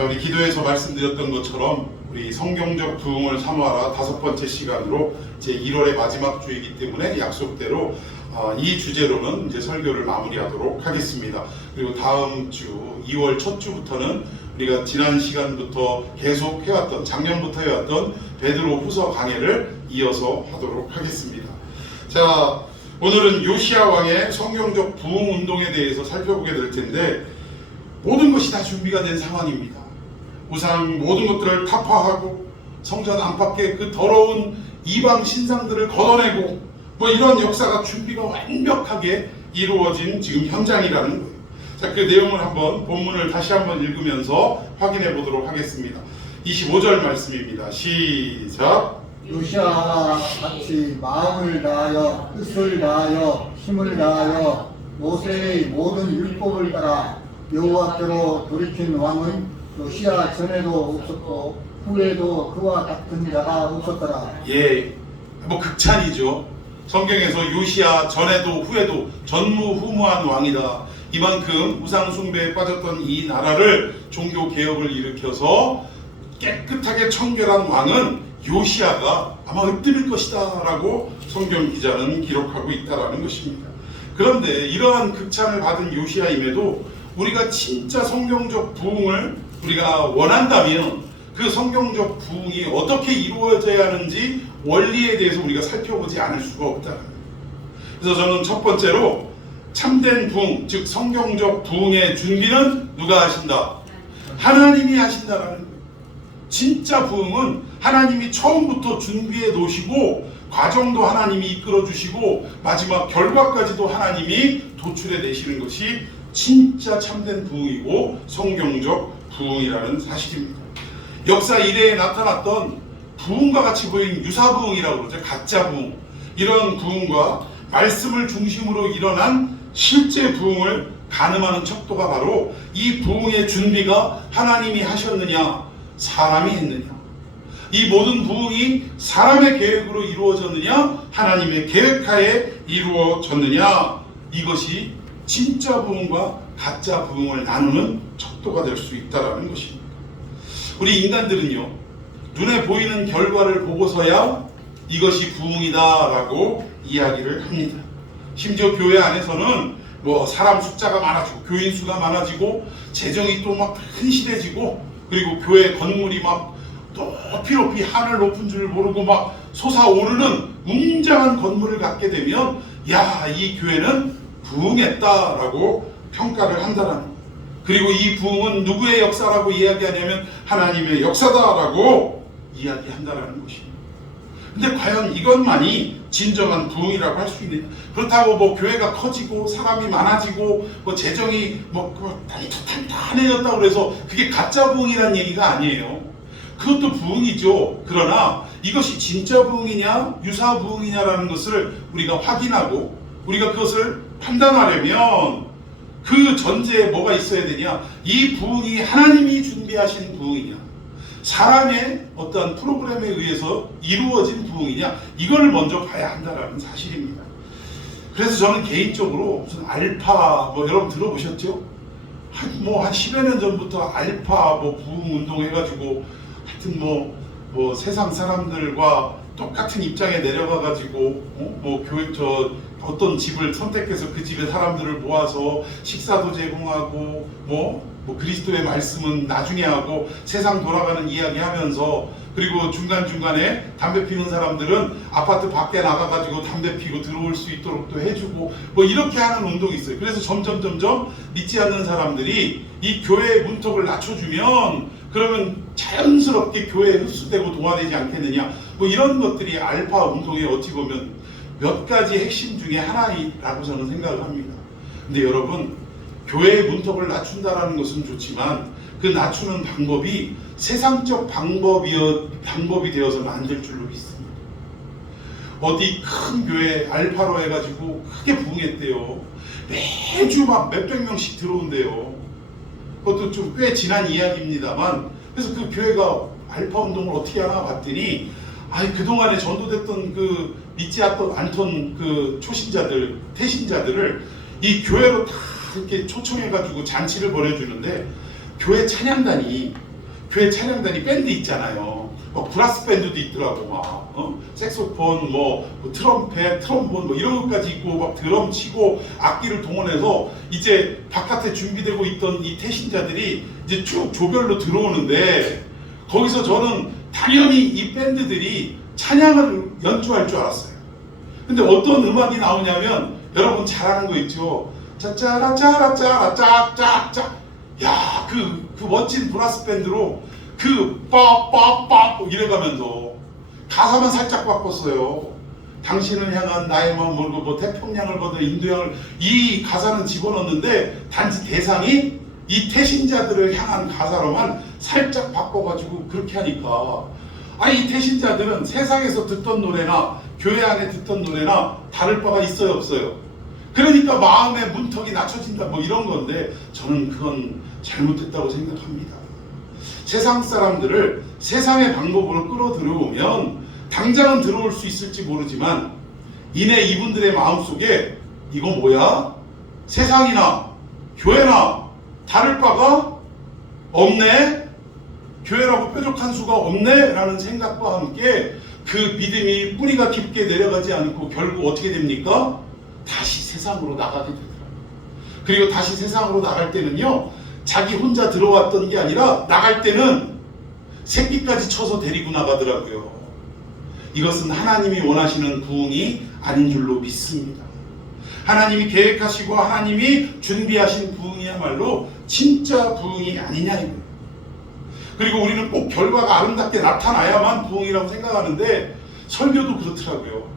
자, 우리 기도에서 말씀드렸던 것처럼 우리 성경적 부흥을 사모하라 5번째 시간으로 제 1월의 마지막 주이기 때문에 약속대로 이 주제로는 이제 설교를 마무리하도록 하겠습니다. 그리고 다음 주 2월 첫 주부터는 우리가 지난 시간부터 계속 해왔던, 작년부터 해왔던 베드로 후서 강해를 이어서 하도록 하겠습니다. 자, 오늘은 요시야 왕의 성경적 부흥 운동에 대해서 살펴보게 될 텐데, 모든 것이 다 준비가 된 상황입니다. 우상 모든 것들을 타파하고 성전 안팎의 그 더러운 이방 신상들을 걷어내고 이런 역사가 준비가 완벽하게 이루어진 지금 현장이라는 거예요. 자, 그 내용을 한번 본문을 다시 한번 읽으면서 확인해 보도록 하겠습니다. 25절 말씀입니다. 시작. 요시야와 같이 마음을 다하여 뜻을 다하여 힘을 다하여 모세의 모든 율법을 따라 여호와께로 돌이킨 왕은 요시야 전에도 없었고 후에도 그와 같은 자가 없었더라. 예, 극찬이죠. 성경에서 요시야 전에도 후에도 전무후무한 왕이다. 이만큼 우상 숭배에 빠졌던 이 나라를 종교 개혁을 일으켜서 깨끗하게 청결한 왕은 요시야가 아마 엎드릴 것이다 라고 성경 기자는 기록하고 있다라는 것입니다. 그런데 이러한 극찬을 받은 요시야임에도 우리가 진짜 성경적 부흥을 우리가 원한다면 그 성경적 부흥이 어떻게 이루어져야 하는지 원리에 대해서 우리가 살펴보지 않을 수가 없다는 거예요. 그래서 저는 첫 번째로 참된 부흥, 즉 성경적 부흥의 준비는 누가 하신다? 하나님이 하신다라는 거예요. 진짜 부흥은 하나님이 처음부터 준비해 놓으시고 과정도 하나님이 이끌어 주시고 마지막 결과까지도 하나님이 도출해 내시는 것이 진짜 참된 부흥이고 성경적 부흥이라는 사실입니다. 역사 이래에 나타났던 부흥과 같이 보이는 유사부흥이라고 그러죠. 가짜 부흥. 이런 부흥과 말씀을 중심으로 일어난 실제 부흥을 가늠하는 척도가 바로 이 부흥의 준비가 하나님이 하셨느냐 사람이 했느냐, 이 모든 부흥이 사람의 계획으로 이루어졌느냐 하나님의 계획하에 이루어졌느냐, 이것이 진짜 부흥과 가짜 부흥을 나누는 척도가 될 수 있다는 것입니다. 우리 인간들은요, 눈에 보이는 결과를 보고서야 이것이 부흥이다라고 이야기를 합니다. 심지어 교회 안에서는 사람 숫자가 많아지고 교인 수가 많아지고 재정이 또 막 흔실해지고 그리고 교회 건물이 막 높이 하늘 높은 줄 모르고 막 솟아오르는 웅장한 건물을 갖게 되면 야, 이 교회는 부흥했다라고 평가를 한다라는 거예요. 그리고 이 부흥은 누구의 역사라고 이야기하냐면 하나님의 역사다라고 이야기한다라는 것입니다. 근데 과연 이것만이 진정한 부흥이라고 할 수 있느냐? 그렇다고 교회가 커지고 사람이 많아지고 재정이 단단해졌다고 해서 그게 가짜 부흥이라는 얘기가 아니에요. 그것도 부흥이죠. 그러나 이것이 진짜 부흥이냐 유사 부흥이냐라는 것을 우리가 확인하고 우리가 그것을 판단하려면 그 전제에 뭐가 있어야 되냐? 이 부흥이 하나님이 준비하신 부흥이냐, 사람의 어떠한 프로그램에 의해서 이루어진 부흥이냐, 이걸 먼저 봐야 한다는 사실입니다. 그래서 저는 개인적으로 무슨 알파 여러분 들어보셨죠? 한 10여 년 전부터 알파 부흥 운동 해가지고 하여튼 세상 사람들과 똑같은 입장에 내려가가지고 교회 어떤 집을 선택해서 그 집의 사람들을 모아서 식사도 제공하고 그리스도의 말씀은 나중에 하고 세상 돌아가는 이야기 하면서, 그리고 중간중간에 담배 피는 사람들은 아파트 밖에 나가가지고 담배 피고 들어올 수 있도록 또 해주고 이렇게 하는 운동이 있어요. 그래서 점점 믿지 않는 사람들이 이 교회의 문턱을 낮춰주면 그러면 자연스럽게 교회에 흡수되고 동화되지 않겠느냐, 이런 것들이 알파 운동의 어찌 보면 몇 가지 핵심 중에 하나라고 저는 생각을 합니다. 근데 여러분, 교회의 문턱을 낮춘다라는 것은 좋지만 그 낮추는 방법이 세상적 방법이 되어서는 안 될 줄로 믿습니다. 어디 큰 교회 알파로 해가지고 크게 부흥했대요. 매주 몇백 명씩 들어온대요. 그것도 좀 꽤 지난 이야기입니다만, 그래서 그 교회가 알파 운동을 어떻게 하나 봤더니 그동안에 전도됐던 믿지 않던 초신자들, 태신자들을 이 교회로 다 이렇게 초청해가지고 잔치를 벌여주는데 교회 찬양단이 교회 찬양단이 밴드 있잖아요. 브라스 밴드도 있더라고. 색소폰, 트럼펫, 트럼본 이런 것까지 있고 막 드럼 치고 악기를 동원해서 이제 바깥에 준비되고 있던 이 태신자들이 이제 쭉 조별로 들어오는데, 거기서 저는 당연히 이 밴드들이 찬양을 연주할 줄 알았어요. 근데 어떤 음악이 나오냐면 여러분 잘 아는 거 있죠? 짜짜라짜라짜라 짝짝짝. 야, 그 멋진 브라스 밴드로 그 빠빠빠 이래가면서 가사만 살짝 바꿨어요. 당신을 향한 나의 마음 몰고 태평양을 건너 인도양을, 이 가사는 집어넣는데 단지 대상이 이 태신자들을 향한 가사로만 살짝 바꿔가지고 그렇게 하니까, 이 태신자들은 세상에서 듣던 노래나 교회 안에 듣던 노래나 다를 바가 있어요, 없어요? 그러니까 마음의 문턱이 낮춰진다 이런 건데, 저는 그건 잘못됐다고 생각합니다. 세상 사람들을 세상의 방법으로 끌어들여오면 당장은 들어올 수 있을지 모르지만 이내 이분들의 마음속에 이거 뭐야? 세상이나 교회나 다를 바가 없네? 교회라고 뾰족한 수가 없네? 라는 생각과 함께 그 믿음이 뿌리가 깊게 내려가지 않고 결국 어떻게 됩니까? 다시 세상으로 나가게 되더라고요. 그리고 다시 세상으로 나갈 때는요, 자기 혼자 들어왔던 게 아니라 나갈 때는 새끼까지 쳐서 데리고 나가더라고요. 이것은 하나님이 원하시는 부흥이 아닌 줄로 믿습니다. 하나님이 계획하시고 하나님이 준비하신 부흥이야말로 진짜 부흥이 아니냐 이거예요. 그리고 우리는 꼭 결과가 아름답게 나타나야만 부흥이라고 생각하는데, 설교도 그렇더라고요.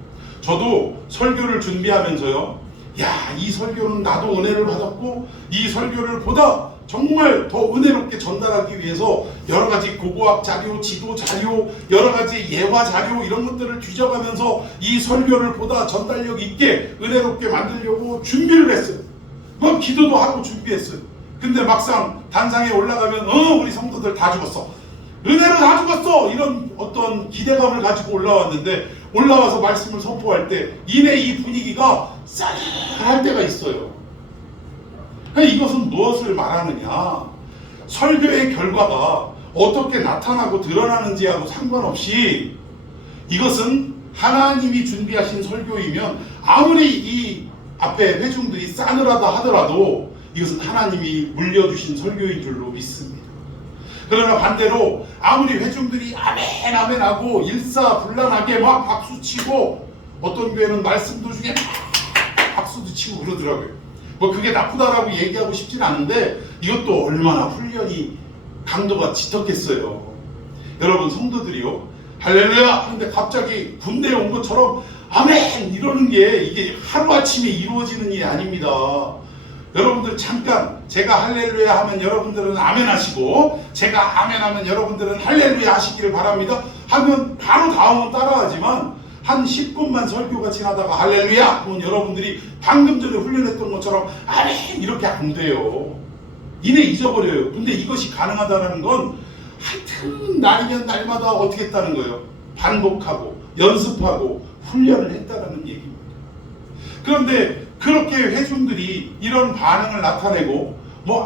저도 설교를 준비하면서요, 이 설교는 나도 은혜를 받았고 이 설교를 보다 정말 더 은혜롭게 전달하기 위해서 여러 가지 고고학 자료, 지도 자료, 여러 가지 예화 자료 이런 것들을 뒤져가면서 이 설교를 보다 전달력 있게 은혜롭게 만들려고 준비를 했어요. 기도도 하고 준비했어요. 근데 막상 단상에 올라가면 우리 성도들 다 죽었어, 은혜로 다 죽었어, 이런 어떤 기대감을 가지고 올라왔는데, 올라와서 말씀을 선포할 때 이내 이 분위기가 쌀쌀할 때가 있어요. 이것은 무엇을 말하느냐? 설교의 결과가 어떻게 나타나고 드러나는지하고 상관없이 이것은 하나님이 준비하신 설교이면 아무리 이 앞에 회중들이 싸늘하다 하더라도 이것은 하나님이 물려주신 설교인 줄로 믿습니다. 그러나 반대로 아무리 회중들이 아멘 아멘 하고 일사불란하게 막 박수치고, 어떤 교회는 말씀 도중에 박수도 치고 그러더라고요. 그게 나쁘다라고 얘기하고 싶진 않은데 이것도 얼마나 훈련이 강도가 짙었겠어요. 여러분, 성도들이요, 할렐루야 하는데 갑자기 군대에 온 것처럼 아멘 이러는 게 이게 하루아침에 이루어지는 일이 아닙니다. 여러분들 잠깐 제가 할렐루야 하면 여러분들은 아멘 하시고, 제가 아멘 하면 여러분들은 할렐루야 하시기를 바랍니다 하면 바로 다음은 따라하지만, 한 10분만 설교가 지나다가 할렐루야 하면 여러분들이 방금 전에 훈련했던 것처럼 아멘 이렇게 안 돼요. 이내 잊어버려요. 근데 이것이 가능하다는 건 하여튼 날이면 날마다 어떻게 했다는 거예요? 반복하고 연습하고 훈련을 했다는 얘기입니다. 그런데 그렇게 회중들이 이런 반응을 나타내고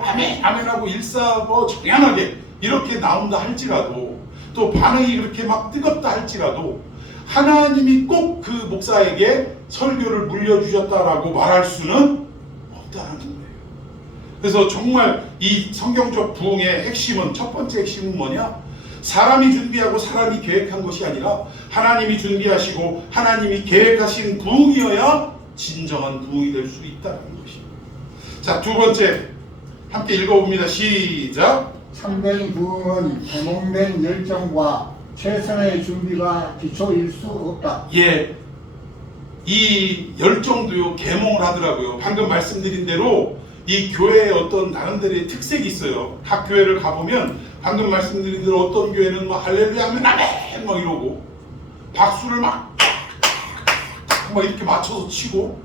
아멘 아멘하고 일사정연하게 이렇게 나온다 할지라도, 또 반응이 그렇게 막 뜨겁다 할지라도 하나님이 꼭 그 목사에게 설교를 물려주셨다라고 말할 수는 없다는 거예요. 그래서 정말 이 성경적 부흥의 핵심은, 첫 번째 핵심은 뭐냐? 사람이 준비하고 사람이 계획한 것이 아니라 하나님이 준비하시고 하나님이 계획하신 부흥이어야 진정한 부흥이 될 수 있다는 것입니다. 자, 두 번째 함께 읽어봅니다. 시작. 참된 부흥은 계몽된 열정과 최선의 준비가 기초일 수 없다. 이 열정도요, 계몽을 하더라고요. 방금 말씀드린 대로 이 교회의 어떤 나름대로의 특색이 있어요. 각 교회를 가보면 방금 말씀드린 대로 어떤 교회는 할렐루야 하면 아멘 이러고 박수를 막 이렇게 맞춰서 치고,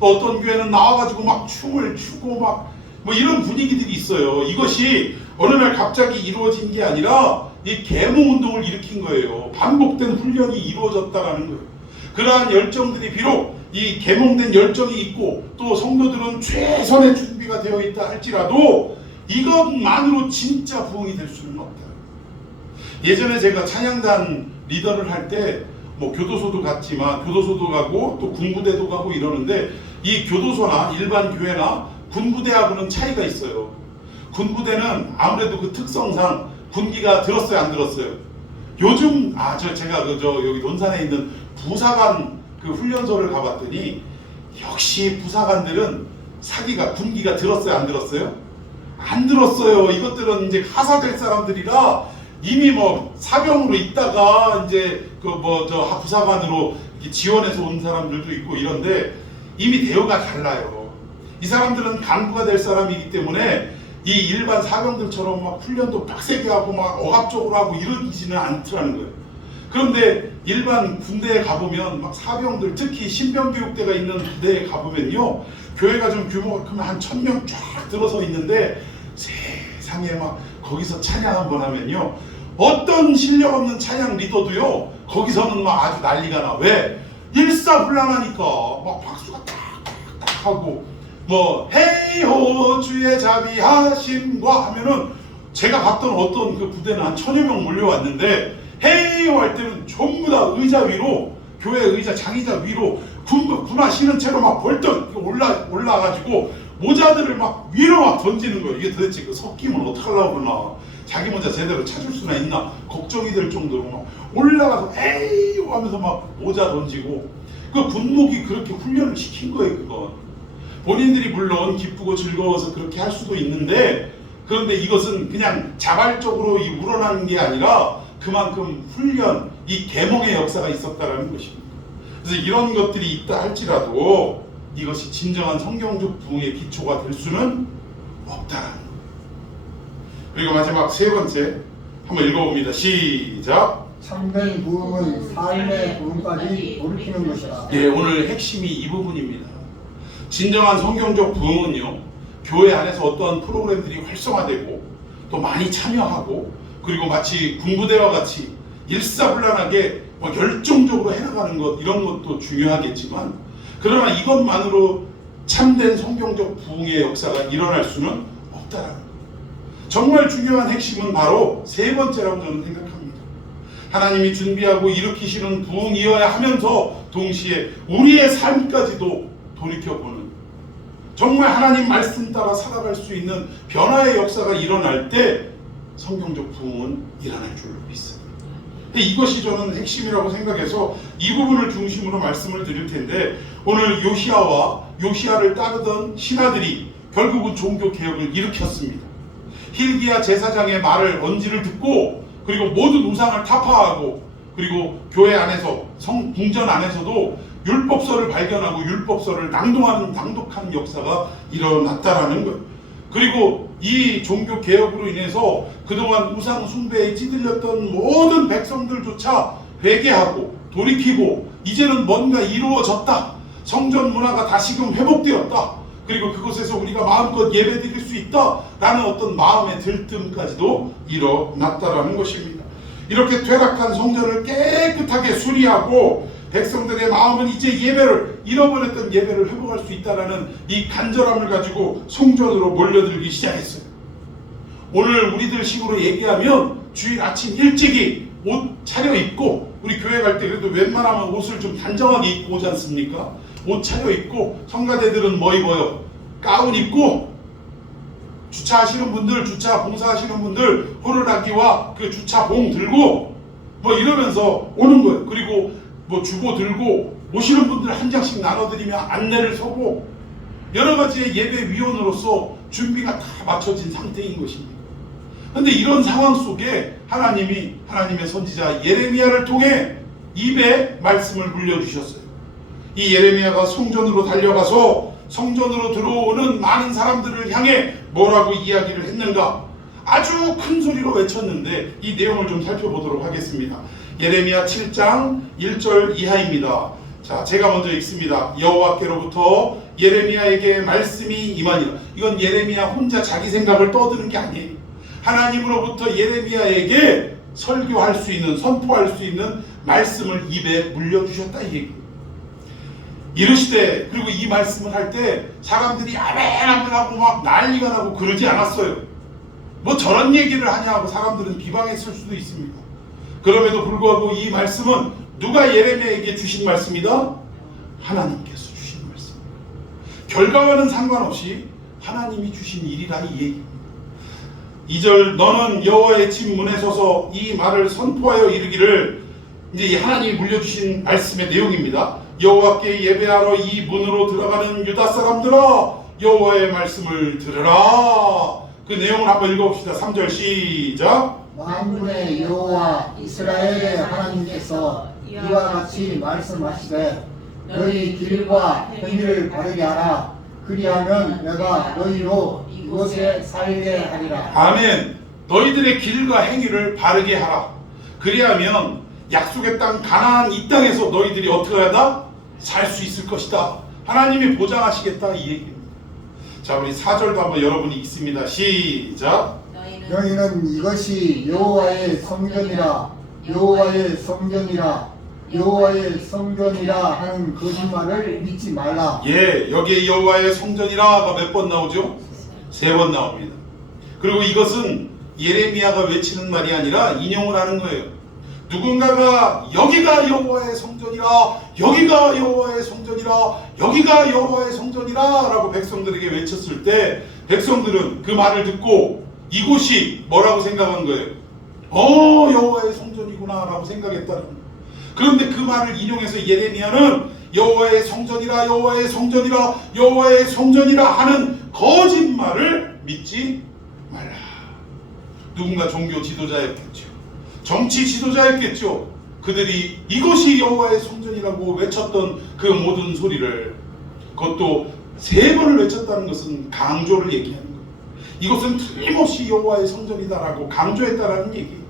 또 어떤 교회는 나와가지고 막 춤을 추고 이런 분위기들이 있어요. 이것이 어느 날 갑자기 이루어진 게 아니라 이 계몽 운동을 일으킨 거예요. 반복된 훈련이 이루어졌다라는 거예요. 그러한 열정들이 비록 이 계몽된 열정이 있고 또 성도들은 최선의 준비가 되어 있다 할지라도 이것만으로 진짜 부흥이 될 수는 없다. 예전에 제가 찬양단 리더를 할 때 뭐 교도소도 갔지만 교도소도 가고 또 군부대도 가고 이러는데 이 교도소나 일반 교회나 군부대하고는 차이가 있어요. 군부대는 아무래도 그 특성상 군기가 들었어요, 안 들었어요? 요즘 제가 여기 논산에 있는 부사관 그 훈련소를 가봤더니 역시 부사관들은 사기가 군기가 들었어요, 안 들었어요? 안 들었어요. 이것들은 이제 하사될 사람들이라 이미 뭐 사병으로 있다가 이제 부사관으로 지원해서 온 사람들도 있고 이런데 이미 대우가 달라요. 이 사람들은 간부가 될 사람이기 때문에 이 일반 사병들처럼 막 훈련도 빡세게 하고 막 억압적으로 하고 이러지는 않더라는 거예요. 그런데 일반 군대에 가보면 막 사병들, 특히 신병교육대가 있는 부대에 가보면요, 교회가 좀 규모가 크면 한 1000명 쫙 들어서 있는데 세상에 막 거기서 찬양 한번 하면요, 어떤 실력 없는 찬양 리더도요 거기서는 막 아주 난리가 나. 왜? 일사불란하니까 막 박수가 딱딱딱 하고 뭐 헤이호 주의 자비하심과 하면은, 제가 갔던 어떤 그 부대는 한 1000여 명 몰려왔는데 헤이호 할 때는 전부 다 의자 위로, 교회 의자 장의자 위로 군화 신은 채로 막 벌떡 올라가지고 모자들을 막 위로 막 던지는 거예요. 이게 도대체 그 섞이면 어떡하려고 그러나, 자기 모자 제대로 찾을 수나 있나 걱정이 될 정도로 막 올라가서 에이 하면서 막 모자 던지고, 그 군목이 그렇게 훈련을 시킨 거예요. 그건 본인들이 물론 기쁘고 즐거워서 그렇게 할 수도 있는데, 그런데 이것은 그냥 자발적으로 우러나는 게 아니라 그만큼 훈련, 이 계몽의 역사가 있었다라는 것입니다. 그래서 이런 것들이 있다 할지라도 이것이 진정한 성경적 부흥의 기초가 될 수는 없다라는 것. 그리고 마지막 세 번째 한번 읽어봅니다. 시작. 참된 부흥은 삶의 부흥까지 돌이키는 것이다. 예, 오늘 핵심이 이 부분입니다. 진정한 성경적 부흥은요, 교회 안에서 어떠한 프로그램들이 활성화되고 또 많이 참여하고, 그리고 마치 군부대와 같이 일사불란하게 열정적으로 해나가는 것, 이런 것도 중요하겠지만, 그러나 이것만으로 참된 성경적 부흥의 역사가 일어날 수는 없다라는 것. 정말 중요한 핵심은 바로 세 번째라고 저는 생각합니다. 하나님이 준비하고 일으키시는 부흥이어야 하면서 동시에 우리의 삶까지도 돌이켜보는, 정말 하나님 말씀 따라 살아갈 수 있는 변화의 역사가 일어날 때 성경적 부흥은 일어날 줄로 믿습니다. 이것이 저는 핵심이라고 생각해서 이 부분을 중심으로 말씀을 드릴 텐데, 오늘 요시야를 따르던 신하들이 결국은 종교 개혁을 일으켰습니다. hil기야 제사장의 말을 언지를 듣고, 그리고 모든 우상을 타파하고, 그리고 교회 안에서 궁전 안에서도 율법서를 발견하고 율법서를 낭독하는 역사가 일어났다라는 거예요. 그리고 이 종교 개혁으로 인해서 그동안 우상 숭배에 찌들렸던 모든 백성들조차 회개하고 돌이키고, 이제는 뭔가 이루어졌다, 성전 문화가 다시금 회복되었다, 그리고 그곳에서 우리가 마음껏 예배드릴 수 있다라는 어떤 마음의 들뜸까지도 일어났다라는 것입니다. 이렇게 퇴락한 성전을 깨끗하게 수리하고 백성들의 마음은 이제 잃어버렸던 예배를 회복할 수 있다라는 이 간절함을 가지고 성전으로 몰려들기 시작했어요. 오늘 우리들 식으로 얘기하면 주일 아침 일찍이 옷 차려입고, 우리 교회 갈 때 그래도 웬만하면 옷을 좀 단정하게 입고 오지 않습니까? 옷 차려입고, 성가대들은 뭐 입어요? 가운 입고, 주차하시는 분들, 주차 봉사하시는 분들 호루라기와 그 주차봉 들고 뭐 이러면서 오는 거예요. 그리고 뭐 주보 들고 오시는 분들 한 장씩 나눠드리며 안내를 서고, 여러 가지의 예배 위원으로서 준비가 다 맞춰진 상태인 것입니다. 그런데 이런 상황 속에 하나님의 선지자 예레미야를 통해 입에 말씀을 물려주셨어요. 이 예레미야가 성전으로 달려가서 성전으로 들어오는 많은 사람들을 향해 뭐라고 이야기를 했는가? 아주 큰 소리로 외쳤는데, 이 내용을 좀 살펴보도록 하겠습니다. 예레미야 7장 1절 이하입니다. 자, 제가 먼저 읽습니다. 여호와께로부터 예레미야에게 말씀이 임하니라. 이건 예레미야 혼자 자기 생각을 떠드는 게 아니에요. 하나님으로부터 예레미야에게 설교할 수 있는, 선포할 수 있는 말씀을 입에 물려주셨다, 이 얘기예요. 이르시되, 그리고 이 말씀을 할 때 사람들이 아멘 아멘 하고 막 난리가 나고 그러지 않았어요. 뭐 저런 얘기를 하냐고 사람들은 비방했을 수도 있습니다. 그럼에도 불구하고 이 말씀은 누가 예레미야에게 주신 말씀이다? 하나님께서 주신 말씀입니다. 결과와는 상관없이 하나님이 주신 일이라 이 얘기입니다. 2절 너는 여호와의 집 문에 서서 이 말을 선포하여 이르기를, 이제 이 하나님이 물려주신 말씀의 내용입니다. 여호와께 예배하러 이 문으로 들어가는 유다 사람들아 여호와의 말씀을 들으라. 그 내용을 한번 읽어봅시다. 3절 시작. 만군의 여호와 이스라엘의 하나님께서 이와 같이 말씀하시되 너희 길과 행위를 바르게 하라. 그리하면 내가 너희로 이곳에 살게 하리라. 아멘. 너희들의 길과 행위를 바르게 하라. 그리하면 약속의 땅 가나안 이 땅에서 너희들이 어떻게 하다? 살 수 있을 것이다. 하나님이 보장하시겠다 이 얘기입니다. 자, 우리 4절도 한번 여러분이 읽습니다. 시작. 너희는 이것이 여호와의 성전이라 여호와의 성전이라 여호와의 성전이라 하는 거짓말을 믿지 말라. 예, 여기에 여호와의 성전이라가 몇 번 나오죠? 3번 나옵니다. 그리고 이것은 예레미야가 외치는 말이 아니라 인용을 하는 거예요. 누군가가 여기가 여호와의 성전이라 여기가 여호와의 성전이라 여기가 여호와의 성전이라 라고 백성들에게 외쳤을 때 백성들은 그 말을 듣고 이곳이 뭐라고 생각한 거예요? 여호와의 성전이구나 라고 생각했다는 거예요. 그런데 그 말을 인용해서 예레미야는 여호와의 성전이라 여호와의 성전이라 여호와의 성전이라 하는 거짓말을 믿지 말라. 누군가 종교 지도자였겠죠. 정치 지도자였겠죠. 그들이 이것이 여호와의 성전이라고 외쳤던 그 모든 소리를, 그것도 3번을 외쳤다는 것은 강조를 얘기하는 거예요. 이것은 틀림없이 여호와의 성전이다라고 강조했다라는 얘기예요.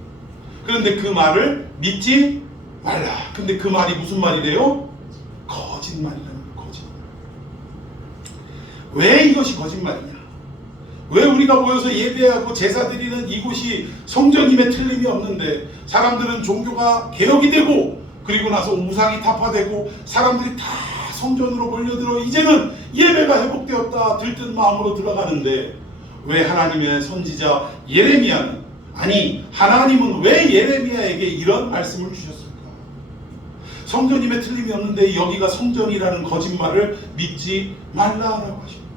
그런데 그 말을 믿지 말라. 근데 그 말이 무슨 말이래요? 거짓말이라는 거예요. 거짓말. 왜 이것이 거짓말이냐? 왜 우리가 모여서 예배하고 제사 드리는 이곳이 성전임에 틀림이 없는데 사람들은 종교가 개혁이 되고 그리고 나서 우상이 타파되고 사람들이 다 성전으로 몰려들어 이제는 예배가 회복되었다 들뜬 마음으로 들어가는데 왜 하나님의 선지자 예레미야는, 아니 하나님은 왜 예레미야에게 이런 말씀을 주셨을까? 성전임에 틀림이 없는데 여기가 성전이라는 거짓말을 믿지 말라라고 하십니다.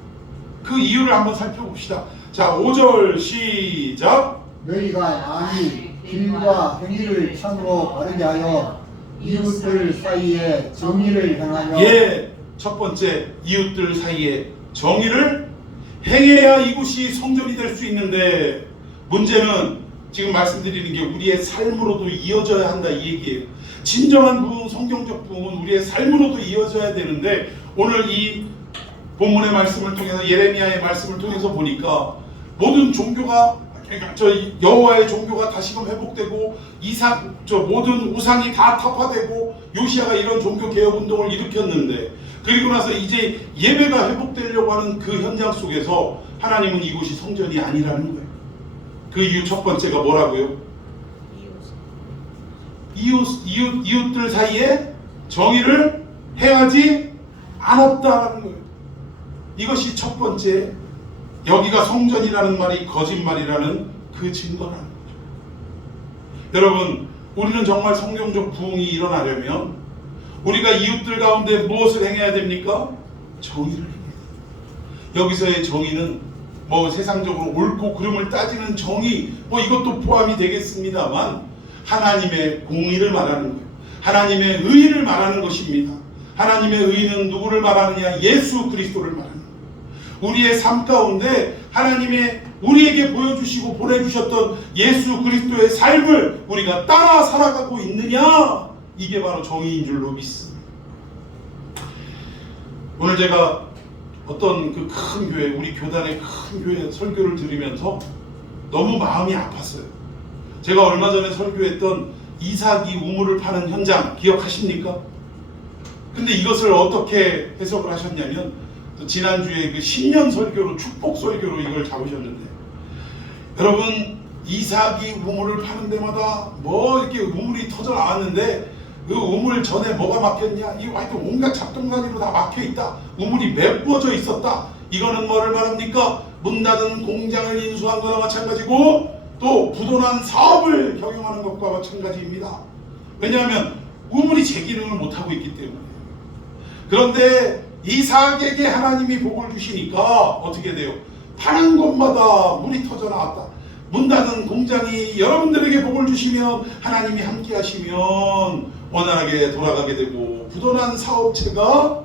그 이유를 한번 살펴봅시다. 자, 5절 시작. 너희가 만일 길과 행위를 참으로 바르게 하여 이웃들 사이에 정의를 행하며 예, 첫 번째 이웃들 사이에 정의를 행해야 이곳이 성전이 될 수 있는데 문제는 지금 말씀드리는 게 우리의 삶으로도 이어져야 한다 이 얘기예요. 진정한 부흥, 성경적 부흥은 우리의 삶으로도 이어져야 되는데 오늘 이 본문의 말씀을 통해서 예레미야의 말씀을 통해서 보니까 모든 종교가 여호와의 종교가 다시금 회복되고 모든 우상이 다 타파되고 요시야가 이런 종교 개혁 운동을 일으켰는데 그리고 나서 이제 예배가 회복되려고 하는 그 현장 속에서 하나님은 이곳이 성전이 아니라는 거예요. 그 이유 첫 번째가 뭐라고요? 이웃들 사이에 정의를 행하지 않았다라는 거예요. 이것이 첫 번째, 여기가 성전이라는 말이 거짓말이라는 그 증거라는 거죠. 여러분, 우리는 정말 성경적 부흥이 일어나려면 우리가 이웃들 가운데 무엇을 행해야 됩니까? 정의를 행해야 됩니다. 여기서의 정의는 뭐 세상적으로 옳고 그름을 따지는 정의 이것도 포함이 되겠습니다만 하나님의 공의를 말하는 거예요. 하나님의 의를 말하는 것입니다. 하나님의 의는 누구를 말하느냐? 예수 그리스도를 말하는 거예요. 우리의 삶 가운데 하나님의 우리에게 보여주시고 보내주셨던 예수 그리스도의 삶을 우리가 따라 살아가고 있느냐? 이게 바로 정의인 줄로 믿습니다. 오늘 제가 어떤 그 큰 교회, 우리 교단의 큰 교회 설교를 들으면서 너무 마음이 아팠어요. 제가 얼마 전에 설교했던 이삭이 우물을 파는 현장 기억하십니까? 근데 이것을 어떻게 해석을 하셨냐면 지난주에 그 신년 설교로 축복 설교로 이걸 잡으셨는데 여러분 이삭이 우물을 파는 데마다 이렇게 우물이 터져 나왔는데 그 우물 전에 뭐가 막혔냐? 이 하여튼 온갖 잡동사니로 다 막혀있다. 우물이 메꿔져 있었다. 이거는 뭐를 말합니까? 문 닫은 공장을 인수한 것과 마찬가지고 또 부도난 사업을 경영하는 것과 마찬가지입니다. 왜냐하면 우물이 제 기능을 못하고 있기 때문에. 그런데 이삭에게 하나님이 복을 주시니까 어떻게 돼요? 파는 곳마다 물이 터져 나왔다. 문 닫은 공장이 여러분들에게 복을 주시면, 하나님이 함께 하시면 원활하게 돌아가게 되고, 부도난 사업체가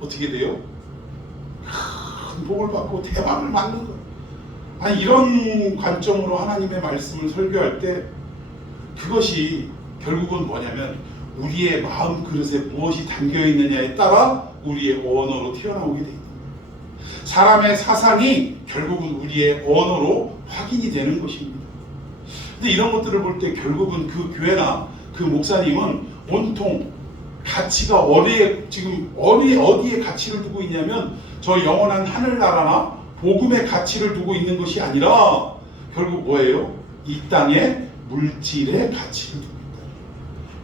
어떻게 돼요? 큰 복을 받고 대박을 맞는 거예요. 아니, 이런 관점으로 하나님의 말씀을 설교할 때 그것이 결국은 뭐냐면 우리의 마음 그릇에 무엇이 담겨 있느냐에 따라 우리의 언어로 튀어나오게 됩니다. 사람의 사상이 결국은 우리의 언어로 확인이 되는 것입니다. 근데 이런 것들을 볼 때 결국은 그 교회나 그 목사님은 온통 가치가 어디에 가치를 두고 있냐면 저 영원한 하늘나라나 복음의 가치를 두고 있는 것이 아니라 결국 뭐예요? 이 땅의 물질의 가치를 두고 있다.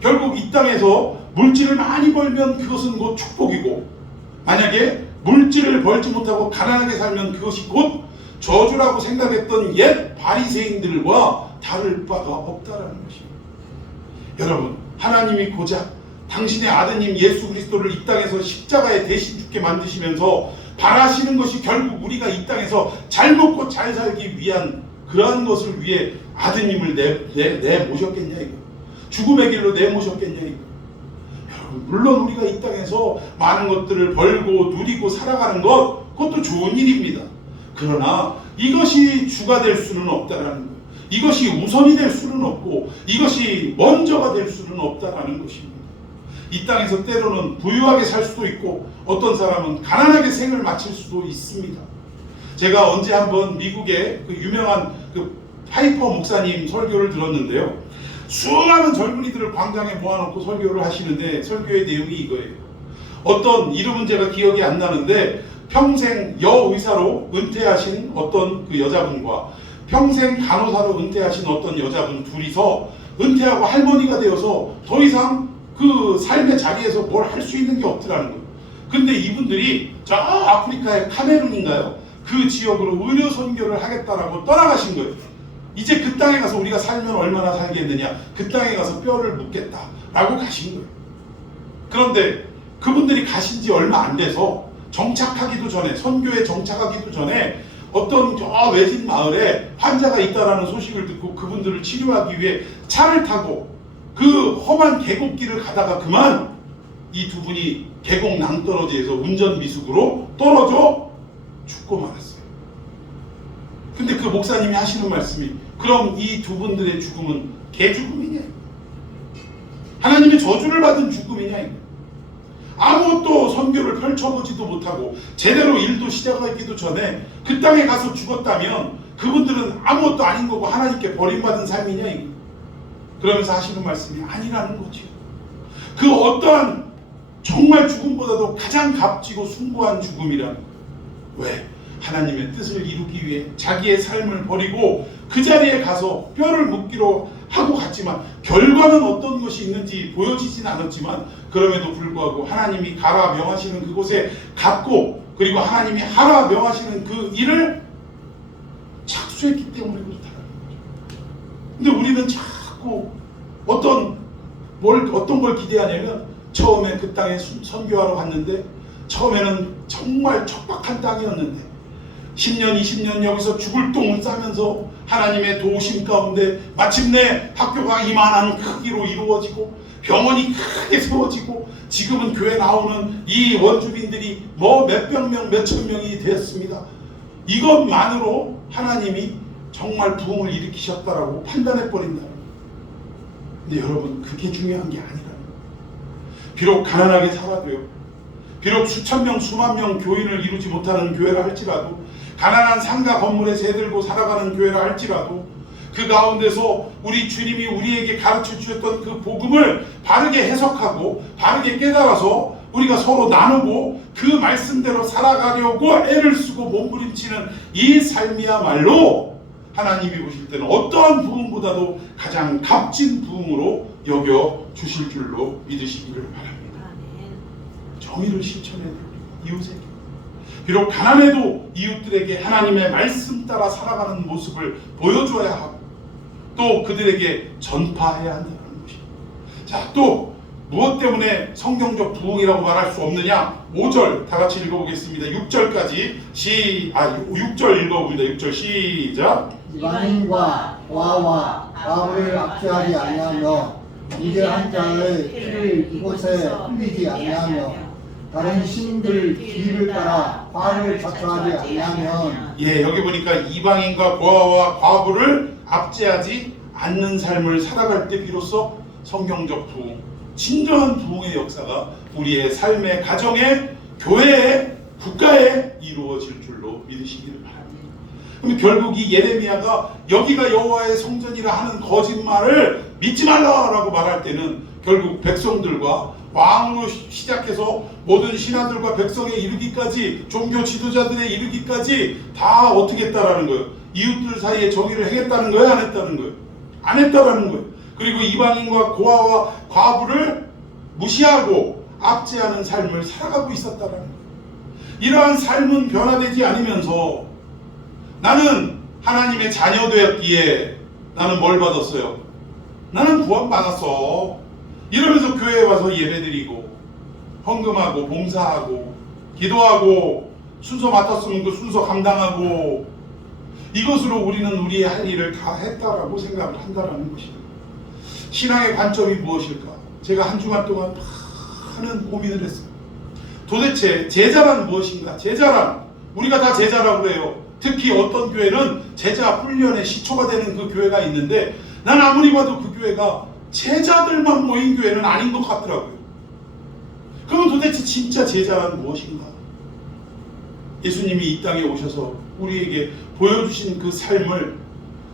결국 이 땅에서 물질을 많이 벌면 그것은 곧 축복이고, 만약에 물질을 벌지 못하고 가난하게 살면 그것이 곧 저주라고 생각했던 옛 바리새인들과 다를 바가 없다라는 것입니다. 여러분, 하나님이 고작 당신의 아드님 예수 그리스도를 이 땅에서 십자가에 대신 죽게 만드시면서 바라시는 것이 결국 우리가 이 땅에서 잘 먹고 잘 살기 위한 그러한 것을 위해 아드님을 내모셨겠냐 이거. 죽음의 길로 내모셨겠냐 이거. 여러분, 물론 우리가 이 땅에서 많은 것들을 벌고 누리고 살아가는 것, 그것도 좋은 일입니다. 그러나 이것이 주가 될 수는 없다라는 거예요. 이것이 우선이 될 수는 없고 이것이 먼저가 될 수는 없다라는 것입니다. 이 땅에서 때로는 부유하게 살 수도 있고 어떤 사람은 가난하게 생을 마칠 수도 있습니다. 제가 언제 한번 미국의 그 유명한 그 파이퍼 목사님 설교를 들었는데요. 수많은 젊은이들을 광장에 모아놓고 설교를 하시는데 설교의 내용이 이거예요. 어떤 이름은 제가 기억이 안 나는데 평생 여의사로 은퇴하신 어떤 그 여자분과 평생 간호사로 은퇴하신 어떤 여자분 둘이서 은퇴하고 할머니가 되어서 더 이상 그 삶의 자리에서 뭘 할 수 있는 게 없더라는 거예요. 근데 이분들이 저 아프리카의 카메룬인가요? 그 지역으로 의료 선교를 하겠다라고 떠나가신 거예요. 이제 그 땅에 가서 우리가 살면 얼마나 살겠느냐, 그 땅에 가서 뼈를 묻겠다라고 가신 거예요. 그런데 그분들이 가신 지 얼마 안 돼서 정착하기도 전에, 선교에 정착하기도 전에 어떤 저 외진 마을에 환자가 있다라는 소식을 듣고 그분들을 치료하기 위해 차를 타고 그 험한 계곡길을 가다가 그만 이 두 분이 계곡 낭떠러지에서 운전 미숙으로 떨어져 죽고 말았어요. 근데 그 목사님이 하시는 말씀이, 그럼 이 두 분들의 죽음은 개죽음이냐? 하나님의 저주를 받은 죽음이냐? 아무것도 선교를 펼쳐보지도 못하고 제대로 일도 시작하기도 전에 그 땅에 가서 죽었다면 그분들은 아무것도 아닌 거고 하나님께 버림받은 삶이냐? 이거. 그러면서 하시는 말씀이 아니라는 거죠. 그 어떠한 정말 죽음보다도 가장 값지고 숭고한 죽음이라는 거예요. 왜? 하나님의 뜻을 이루기 위해 자기의 삶을 버리고 그 자리에 가서 뼈를 묻기로 하고 갔지만 결과는 어떤 것이 있는지 보여지진 않았지만 그럼에도 불구하고 하나님이 가라 명하시는 그곳에 갔고, 그리고 하나님이 하라 명하시는 그 일을 착수했기 때문에 그렇다는 거죠. 근데 우리는 자꾸 어떤 걸 기대하냐면, 처음에 그 땅에 선교하러 갔는데 처음에는 정말 척박한 땅이었는데 10년 20년 여기서 죽을 똥을 싸면서 하나님의 도우심 가운데 마침내 학교가 이만한 크기로 이루어지고 병원이 크게 세워지고 지금은 교회 나오는 이 원주민들이 뭐 몇백 명 몇천 명이 되었습니다. 이것만으로 하나님이 정말 부흥을 일으키셨다라고 판단해버린다. 근데 여러분, 그게 중요한 게 아니라, 비록 가난하게 살아도요, 비록 수천 명 수만 명 교인을 이루지 못하는 교회라 할지라도, 가난한 상가 건물에 새들고 살아가는 교회라 할지라도, 그 가운데서 우리 주님이 우리에게 가르쳐 주셨던 그 복음을 바르게 해석하고 바르게 깨달아서 우리가 서로 나누고 그 말씀대로 살아가려고 애를 쓰고 몸부림치는 이 삶이야말로 하나님이 보실 때는 어떠한 부흥보다도 가장 값진 부흥으로 여겨 주실 줄로 믿으시기를 바랍니다. 정의를 실천해야 됩니다. 이웃에게. 비록 가난해도 이웃들에게 하나님의 말씀 따라 살아가는 모습을 보여줘야 하고 또 그들에게 전파해야 한다는 것입니다. 자, 또 무엇 때문에 성경적 부흥이라고 말할 수 없느냐? 5절 다 같이 읽어보겠습니다. 6절까지 6절 읽어봅니다. 6절 시작. 이방인과 고아와 과부를 압제하지 아니하며 위대한 자의 피를 이곳에 흘리지 아니하며 다른 신들 뒤를 따라 화를 자초하지 아니하면. 예, 여기 보니까 이방인과 고아와 과부를 압제하지 않는 삶을 살아갈 때 비로소 성경적 부흥, 진정한 부흥의 역사가 우리의 삶의 가정에, 교회에, 국가에 이루어질 줄로 믿으시기를 바랍니다. 그럼 결국 이 예레미야가 여기가 여호와의 성전이라 하는 거짓말을 믿지 말라라고 말할 때는 결국 백성들과 왕으로 시작해서 모든 신하들과 백성에 이르기까지, 종교 지도자들에 이르기까지 다 어떻게 했다라는 거예요? 이웃들 사이에 정의를 행했다는 거예요? 안 했다는 거예요? 안 했다라는 거예요. 그리고 이방인과 고아와 과부를 무시하고 압제하는 삶을 살아가고 있었다라는 거예요. 이러한 삶은 변화되지 않으면서 나는 하나님의 자녀 되었기에 나는 뭘 받았어요? 나는 구원 받았어. 이러면서 교회에 와서 예배드리고 헌금하고 봉사하고 기도하고 순서 맡았으면 그 순서 감당하고 이것으로 우리는 우리의 할 일을 다 했다라고 생각을 한다라는 것입니다. 신앙의 관점이 무엇일까? 제가 한 주간 동안 많은 고민을 했어요. 도대체 제자란 무엇인가? 제자란, 우리가 다 제자라고 해요. 특히 어떤 교회는 제자 훈련의 시초가 되는 그 교회가 있는데 난 아무리 봐도 그 교회가 제자들만 모인 교회는 아닌 것 같더라고요. 그럼 도대체 진짜 제자란 무엇인가? 예수님이 이 땅에 오셔서 우리에게 보여주신 그 삶을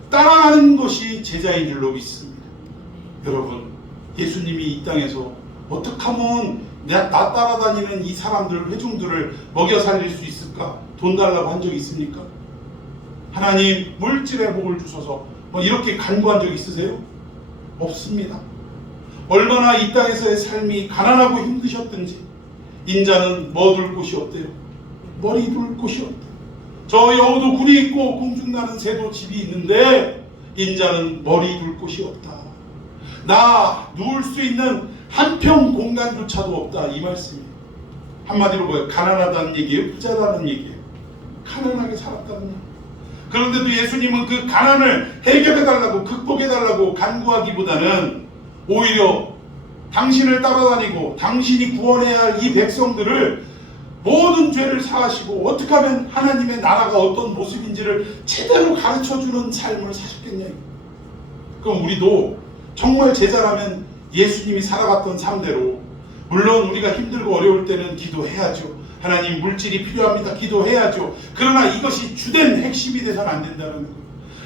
따라가는 것이 제자인 줄로 믿습니다. 여러분, 예수님이 이 땅에서 어떻게 하면 나 따라다니는 이 사람들, 회중들을 먹여 살릴 수 있을까? 돈 달라고 한 적 있습니까? 하나님 물질의 복을 주셔서 이렇게 간구한 적 있으세요? 없습니다. 얼마나 이 땅에서의 삶이 가난하고 힘드셨든지 인자는 뭐 둘 곳이 없대요? 머리 둘 곳이 없대요. 저 여우도 굴이 있고 공중나는 새도 집이 있는데 인자는 머리 둘 곳이 없다. 나 누울 수 있는 한평 공간조차도 없다, 이 말씀이에요. 한마디로 뭐예요? 가난하다는 얘기예요? 부자라는 얘기예요? 가난하게 살았다는 얘기예요. 그런데도 예수님은 그 가난을 해결해달라고, 극복해달라고 간구하기보다는 오히려 당신을 따라다니고 당신이 구원해야 할 이 백성들을 모든 죄를 사하시고 어떻게 하면 하나님의 나라가 어떤 모습인지를 제대로 가르쳐주는 삶을 사셨겠냐. 그럼 우리도 정말 제자라면 예수님이 살아갔던 삶대로, 물론 우리가 힘들고 어려울 때는 기도해야죠. 하나님 물질이 필요합니다. 기도해야죠. 그러나 이것이 주된 핵심이 돼서는 안 된다는 거예요.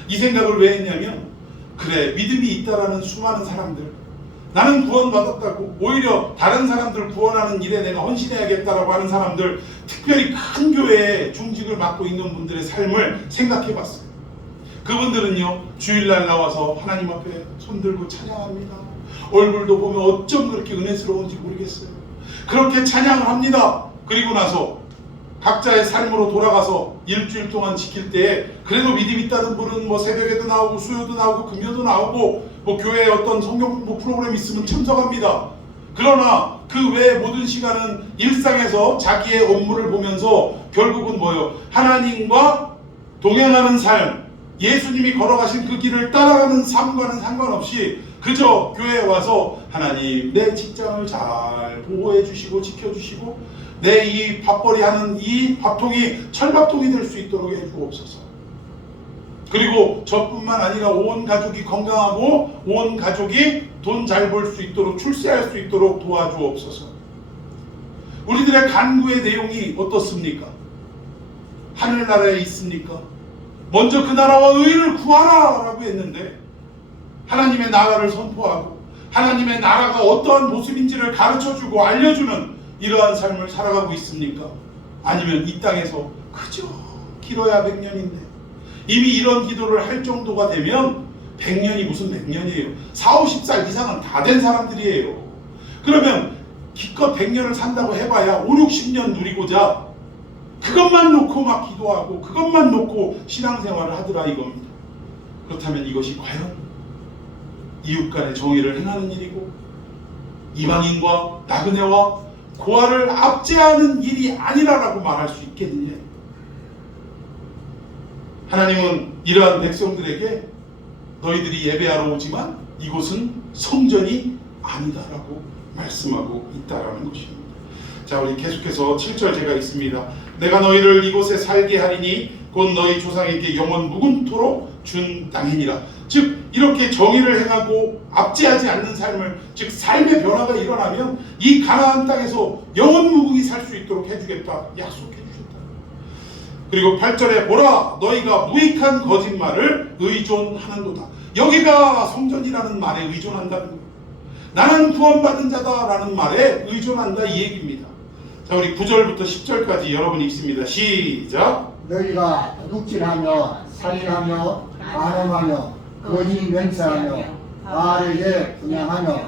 이 생각을 왜 했냐면, 그래, 믿음이 있다라는 수많은 사람들, 나는 구원받았다고 오히려 다른 사람들 구원하는 일에 내가 헌신해야겠다라고 하는 사람들, 특별히 큰 교회에 중직을 맡고 있는 분들의 삶을 생각해 봤어요. 그분들은요, 주일날 나와서 하나님 앞에 손들고 찬양합니다. 얼굴도 보면 어쩜 그렇게 은혜스러운지 모르겠어요. 그렇게 찬양을 합니다. 그리고 나서 각자의 삶으로 돌아가서 일주일 동안 지킬 때에 그래도 믿음 있다는 분은 새벽에도 나오고 수요도 나오고 금요도 나오고 교회에 어떤 성경 공부 프로그램 있으면 참석합니다. 그러나 그 외의 모든 시간은 일상에서 자기의 업무를 보면서 결국은 뭐예요? 하나님과 동행하는 삶, 예수님이 걸어가신 그 길을 따라가는 삶과는 상관없이 그저 교회에 와서 하나님 내 직장을 잘 보호해 주시고 지켜주시고 내 이 밥벌이 하는 이 밥통이 철밥통이 될 수 있도록 해주옵소서. 그리고 저뿐만 아니라 온 가족이 건강하고 온 가족이 돈 잘 벌 수 있도록 출세할 수 있도록 도와주옵소서. 우리들의 간구의 내용이 어떻습니까? 하늘나라에 있습니까? 먼저 그 나라와 의를 구하라 라고 했는데 하나님의 나라를 선포하고 하나님의 나라가 어떠한 모습인지를 가르쳐주고 알려주는 이러한 삶을 살아가고 있습니까? 아니면 이 땅에서 그저 길어야 100년인데 이미 이런 기도를 할 정도가 되면 100년이 무슨 100년이에요. 40, 50살 이상은 다 된 사람들이에요. 그러면 기껏 100년을 산다고 해봐야 5, 60년 누리고자 그것만 놓고 막 기도하고 그것만 놓고 신앙생활을 하더라 이겁니다. 그렇다면 이것이 과연 이웃 간의 정의를 행하는 일이고 이방인과 나그네와 고아를 압제하는 일이 아니라라고 말할 수 있겠느냐. 하나님은 이러한 백성들에게 너희들이 예배하러 오지만 이곳은 성전이 아니다라고 말씀하고 있다라는 것입니다. 자, 우리 계속해서 7절 제가 있습니다. 내가 너희를 이곳에 살게 하리니 곧 너희 조상에게 영원 무궁토록 준 땅이니라. 즉 이렇게 정의를 행하고 압제하지 않는 삶을, 즉 삶의 변화가 일어나면 이 가나안 땅에서 영원 무궁히 살 수 있도록 해주겠다 약속해 주셨다. 그리고 8절에 보라 너희가 무익한 거짓말을 의존하는도다. 여기가 성전이라는 말에 의존한다는 거예요. 나는 구원받은 자다라는 말에 의존한다 이 얘기입니다. 자, 우리 9절부터 10절까지 여러분이 읽습니다. 시작. 너희가 도둑질하며 살인하며 간음하며 거짓 맹세하며 바알에게 분향하며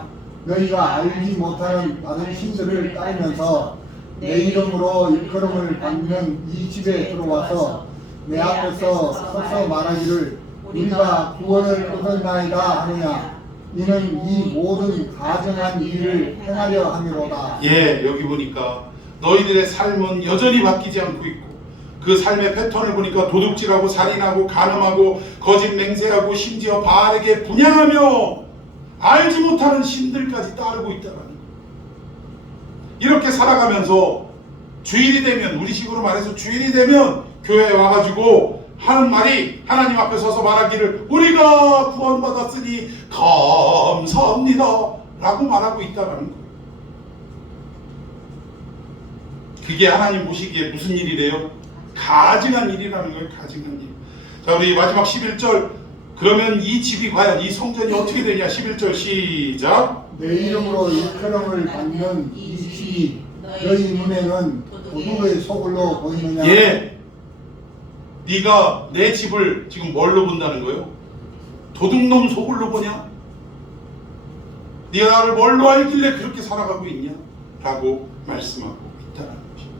너희가 알지 못하는 다른 신들을 따르면서 내 이름으로 일컬음을 받는 이 집에 들어와서 내 앞에서 서서 말하기를 우리가 구원을 얻었나이다 하느냐. 이는 이 모든 가증한 일을 행하려 함이로다. 예, 여기 보니까 너희들의 삶은 여전히 바뀌지 않고 있고 그 삶의 패턴을 보니까 도둑질하고 살인하고 간음하고 거짓 맹세하고 심지어 바알에게 분향하며 알지 못하는 신들까지 따르고 있다는 거예요. 이렇게 살아가면서 주일이 되면, 우리식으로 말해서 주일이 되면 교회에 와가지고 하는 말이, 하나님 앞에 서서 말하기를 우리가 구원받았으니 감사합니다 라고 말하고 있다는 거예요. 그게 하나님 보시기에 무슨 일이래요? 가증한 일이라는 거예요. 가증한 일. 자, 우리 마지막 11절. 그러면 이 집이 과연, 이 성전이 어떻게 되냐. 11절 시작. 내 이름으로 일컬음을 받는 이 집이 너희 눈에는 도둑의 소굴로 보이느냐. 예, 네가 내 집을 지금 뭘로 본다는 거예요? 도둑놈 소굴로 보냐? 네가 나를 뭘로 알길래 그렇게 살아가고 있냐? 라고 말씀하고 있다는 것입니다.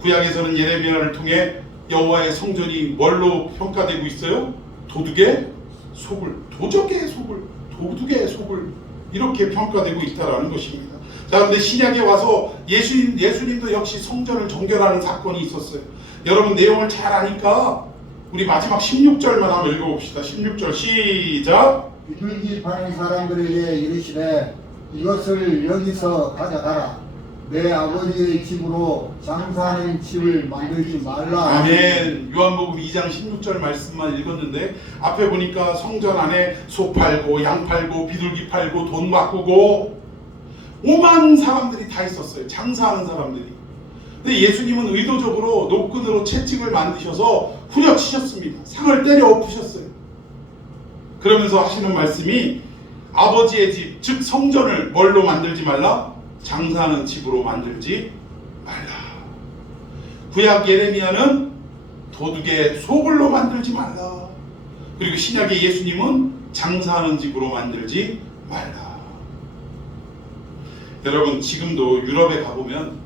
구약에서는 예레미야를 통해 여호와의 성전이 뭘로 평가되고 있어요? 도둑의 소굴, 도적의 소굴, 도둑의 소굴, 이렇게 평가되고 있다는 것입니다. 자, 그런데 신약에 와서 예수님도 역시 성전을 정결하는 사건이 있었어요. 여러분 내용을 잘 아니까 우리 마지막 16절만 한번 읽어봅시다. 16절 시작. 비둘기 파는 사람들에게 이르시되 이것을 여기서 가져가라. 내 아버지의 집으로 장사하는 집을 만들지 말라. 아멘. 요한복음 2장 16절 말씀만 읽었는데 앞에 보니까 성전 안에 소 팔고 양 팔고 비둘기 팔고 돈 바꾸고 오만 사람들이 다 있었어요. 장사하는 사람들이. 근데 예수님은 의도적으로 노끈으로 채찍을 만드셔서 후려치셨습니다. 상을 때려 엎으셨어요. 그러면서 하시는 말씀이 아버지의 집, 즉 성전을 뭘로 만들지 말라? 장사하는 집으로 만들지 말라. 구약 예레미야는 도둑의 소굴로 만들지 말라. 그리고 신약의 예수님은 장사하는 집으로 만들지 말라. 여러분 지금도 유럽에 가보면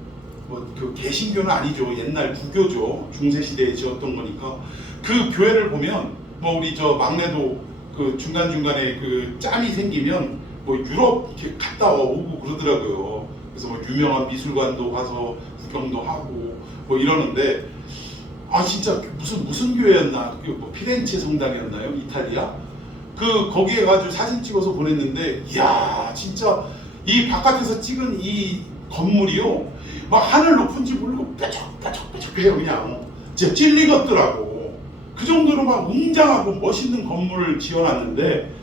그 개신교는 아니죠. 옛날 구교죠. 중세시대에 지었던 거니까 그 교회를 보면 우리 저 막내도 그 중간중간에 그 짬이 생기면 유럽 이렇게 갔다 오고 그러더라고요. 그래서 유명한 미술관도 가서 구경도 하고 이러는데 진짜 무슨 교회였나? 피렌체 성당이었나요? 이탈리아? 거기에 가지고 사진 찍어서 보냈는데 이야 진짜 이 바깥에서 찍은 이 건물이요 하늘 높은지 모르고 뾰족뾰족해요. 그냥 진짜 찔리겠더라고. 그 정도로 웅장하고 멋있는 건물을 지어놨는데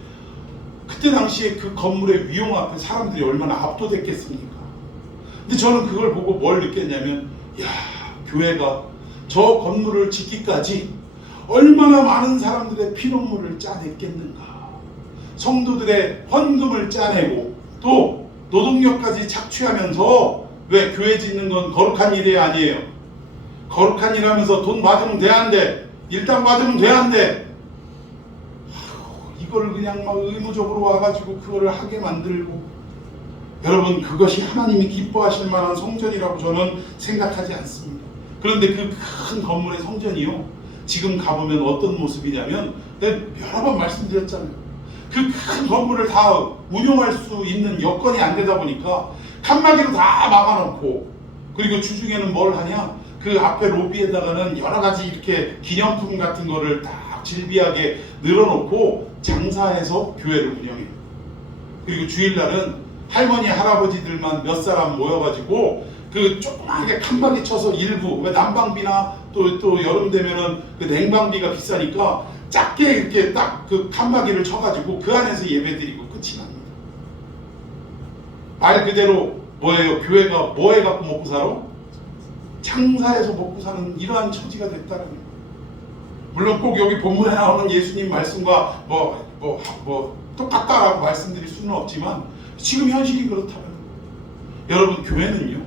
그때 당시에 그 건물의 위용 앞에 사람들이 얼마나 압도됐겠습니까? 근데 저는 그걸 보고 뭘 느꼈냐면 교회가 저 건물을 짓기까지 얼마나 많은 사람들의 피눈물을 짜냈겠는가. 성도들의 헌금을 짜내고 또 노동력까지 착취하면서 왜 교회 짓는 건 거룩한 일이 아니에요. 거룩한 일 하면서 돈 받으면 돼 안 돼? 일당 받으면 돼 안 돼? 이걸 그냥 의무적으로 와가지고 그거를 하게 만들고 여러분 그것이 하나님이 기뻐하실 만한 성전이라고 저는 생각하지 않습니다. 그런데 그 큰 건물의 성전이요, 지금 가보면 어떤 모습이냐면, 내가 여러 번 말씀드렸잖아요. 그 큰 건물을 다 운용할 수 있는 여건이 안 되다 보니까 칸막이로 다 막아놓고, 그리고 주중에는 뭘 하냐, 그 앞에 로비에다가는 여러 가지 이렇게 기념품 같은 거를 딱 질비하게 늘어놓고 장사해서 교회를 운영해요. 그리고 주일날은 할머니 할아버지들만 몇 사람 모여가지고 그 조그맣게 칸막이 쳐서 일부, 왜 난방비나 또 여름 되면은 그 냉방비가 비싸니까 작게 이렇게 딱 그 칸막이를 쳐가지고 그 안에서 예배드리고 끝이 납니다. 말 그대로 뭐예요? 교회가 뭐 해갖고 먹고 살아? 장사해서 먹고 사는 이러한 처지가 됐다는 거예요. 물론 꼭 여기 본문에 나오는 예수님 말씀과 뭐 똑같다라고 말씀드릴 수는 없지만 지금 현실이 그렇다는 거예요. 여러분, 교회는요,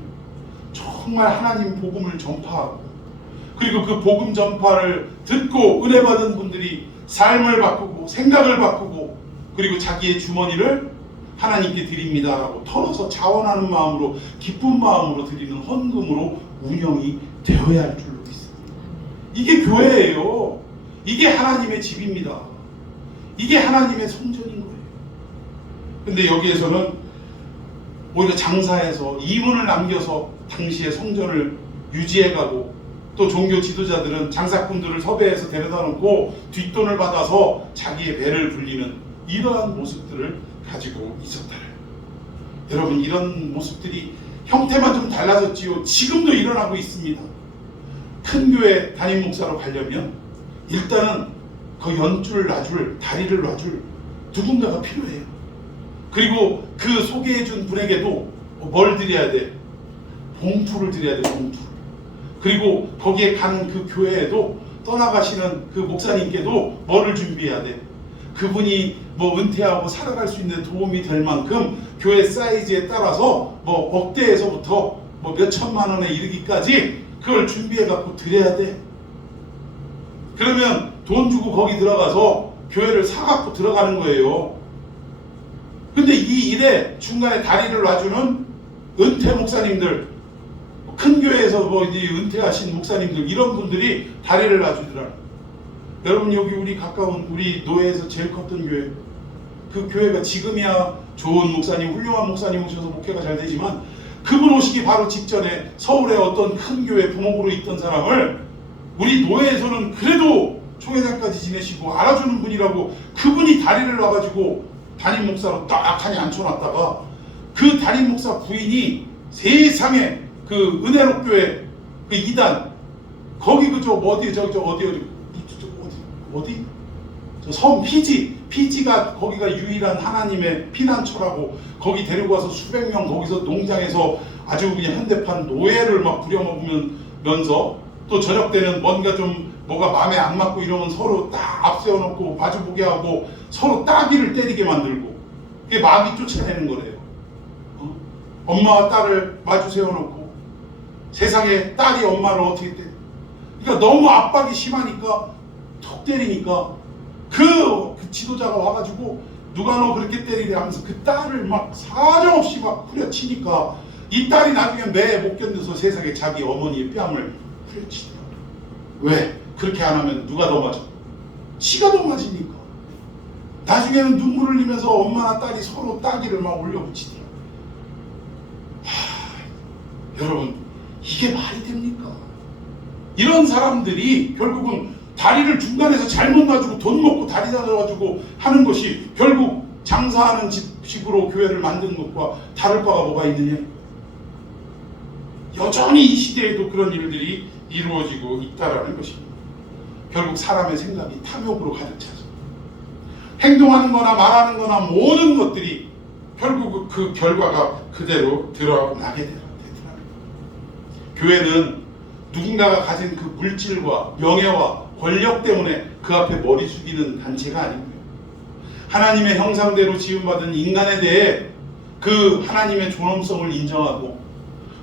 정말 하나님 복음을 전파하고, 그리고 그 복음 전파를 듣고 은혜 받은 분들이 삶을 바꾸고 생각을 바꾸고, 그리고 자기의 주머니를 하나님께 드립니다라고 털어서 자원하는 마음으로, 기쁜 마음으로 드리는 헌금으로 운영이 되어야 할 줄로 믿습니다. 이게 교회예요. 이게 하나님의 집입니다. 이게 하나님의 성전인 거예요. 근데 여기에서는 오히려 장사해서 이문을 남겨서 당시의 성전을 유지해가고, 또 종교 지도자들은 장사꾼들을 섭외해서 데려다 놓고 뒷돈을 받아서 자기의 배를 불리는 이러한 모습들을 가지고 있었다. 여러분, 이런 모습들이 형태만 좀 달라졌지요, 지금도 일어나고 있습니다. 큰 교회 담임 목사로 가려면 일단은 그 연줄 놔줄, 다리를 놔줄 누군가가 필요해요. 그리고 그 소개해준 분에게도 뭘 드려야 돼? 봉투를 드려야 돼, 봉투. 그리고 거기에 가는 그 교회에도 떠나가시는 그 목사님께도 뭐를 준비해야 돼? 그분이 뭐 은퇴하고 살아갈 수 있는 도움이 될 만큼 교회 사이즈에 따라서 뭐 억대에서부터 뭐 몇 천만 원에 이르기까지 그걸 준비해 갖고 드려야 돼. 그러면 돈 주고 거기 들어가서 교회를 사갖고 들어가는 거예요. 근데 이 일에 중간에 다리를 놔주는 은퇴 목사님들, 큰 교회에서 뭐 이제 은퇴하신 목사님들, 이런 분들이 다리를 놔주더라. 여러분, 여기 우리 가까운 우리 노예에서 제일 컸던 교회, 그 교회가 지금이야 좋은 목사님, 훌륭한 목사님 오셔서 목회가 잘 되지만, 그분 오시기 바로 직전에 서울의 어떤 큰 교회 부목으로 있던 사람을 우리 노예에서는 그래도 총회장까지 지내시고 알아주는 분이라고, 그분이 다리를 놔가지고 담임 목사로 딱하니 앉혀놨다가 그 담임 목사 부인이 세상에 그 은혜롭교회 그 2단 거기 그저 어디 저 섬 피지가 거기가 유일한 하나님의 피난처라고, 거기 데리고 와서 수백 명 거기서 농장에서 아주 그냥 현대판 노예를 막 부려먹으면서, 또 저녁 때는 뭔가 좀 뭐가 마음에 안 맞고 이러면 서로 딱 앞세워놓고 마주보게 하고 서로 따귀를 때리게 만들고, 그게 마귀 쫓아내는 거래요. 엄마와 딸을 마주 세워놓고 세상에 딸이 엄마를 어떻게 때려. 그러니까 너무 압박이 심하니까 톡 때리니까 그 지도자가 와가지고 누가 너 그렇게 때리래 하면서 그 딸을 막 사정없이 막 후려치니까 이 딸이 나중에 매 못 견뎌서 세상에 자기 어머니의 뺨을 후려치더라고요. 왜? 그렇게 안 하면 누가 더 맞아? 지가 더 맞으니까. 나중에는 눈물을 흘리면서 엄마나 딸이 서로 따귀를 막 올려붙이더라고요. 여러분, 이게 말이 됩니까? 이런 사람들이 결국은 다리를 중간에서 잘못 놔주고 돈 먹고 다리 놔줘가지고 하는 것이 결국 장사하는 식으로 교회를 만드는 것과 다를 바가 뭐가 있느냐? 여전히 이 시대에도 그런 일들이 이루어지고 있다라는 것입니다. 결국 사람의 생각이 탐욕으로 가득 차서 행동하는 거나 말하는 거나 모든 것들이 결국 그 결과가 그대로 드러나게 되더라고요. 교회는 누군가가 가진 그 물질과 명예와 권력 때문에 그 앞에 머리 숙이는 단체가 아니고요. 하나님의 형상대로 지음받은 인간에 대해 그 하나님의 존엄성을 인정하고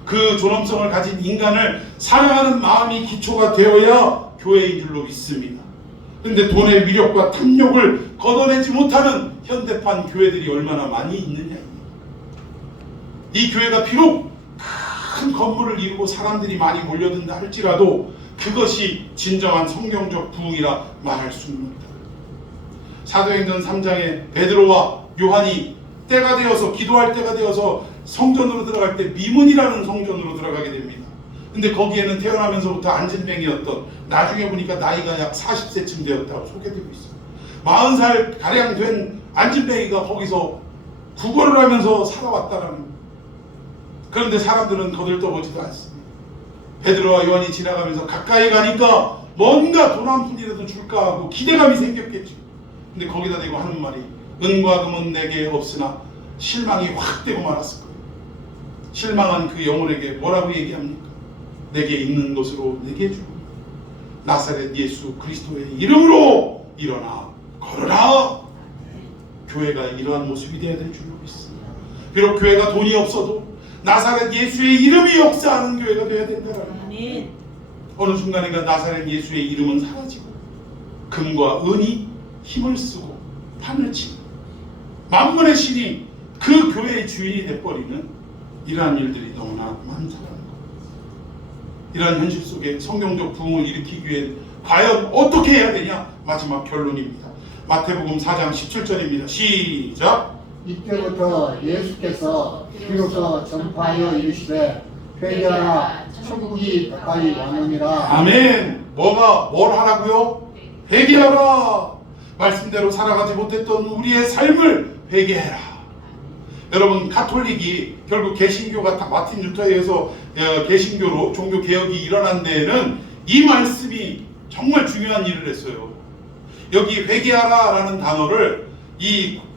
그 존엄성을 가진 인간을 사랑하는 마음이 기초가 되어야 교회인 줄로 믿습니다. 그런데 돈의 위력과 탐욕을 걷어내지 못하는 현대판 교회들이 얼마나 많이 있느냐. 이 교회가 비록 큰 건물을 이루고 사람들이 많이 몰려든다 할지라도 그것이 진정한 성경적 부흥이라 말할 수는 없다. 사도행전 3장에 베드로와 요한이 때가 되어서 기도할 때가 되어서 성전으로 들어갈 때 미문이라는 성전으로 들어가게 됩니다. 근데 거기에는 태어나면서부터 안진뱅이였던, 나중에 보니까 나이가 약 40세쯤 되었다고 소개되고 있어요. 40살 가량 된 안진뱅이가 거기서 구걸을 하면서 살아왔다라는 거예요. 그런데 사람들은 거들떠보지도 않습니다. 베드로와 요한이 지나가면서 가까이 가니까 뭔가 돈 한 푼이라도 줄까 하고 기대감이 생겼겠죠. 근데 거기다 대고 하는 말이, 은과 금은 내게 없으나 실망이 확 되고 말았을 거예요. 실망한 그 영혼에게 뭐라고 얘기합니까? 내게 있는 것으로 내게 주고 나사렛 예수 그리스도의 이름으로 일어나 걸어라. 교회가 이러한 모습이 되어야 될 줄로 믿습니다. 비록 교회가 돈이 없어도 나사렛 예수의 이름이 역사하는 교회가 되어야 된다라는 거예요. 어느 순간인가 나사렛 예수의 이름은 사라지고 금과 은이 힘을 쓰고 판을 치고 만문의 신이 그 교회의 주인이 돼버리는 이러한 일들이 너무나 많다는 것. 이러한 현실 속에 성경적 부흥을 일으키기 위해 과연 어떻게 해야 되냐? 마지막 결론입니다. 마태복음 4장 17절입니다. 시작! 이때부터 예수께서 비로소 전파하여 이르시되 회개하라 천국이 가까이 왔느니라. 아멘. 뭘 하라고요? 회개하라. 말씀대로 살아가지 못했던 우리의 삶을 회개해라. 여러분, 가톨릭이 결국 개신교가 마틴 루터에 의해서 개신교로 종교 개혁이 일어난 데에는 이 말씀이 정말 중요한 일을 했어요. 여기 회개하라라는 단어를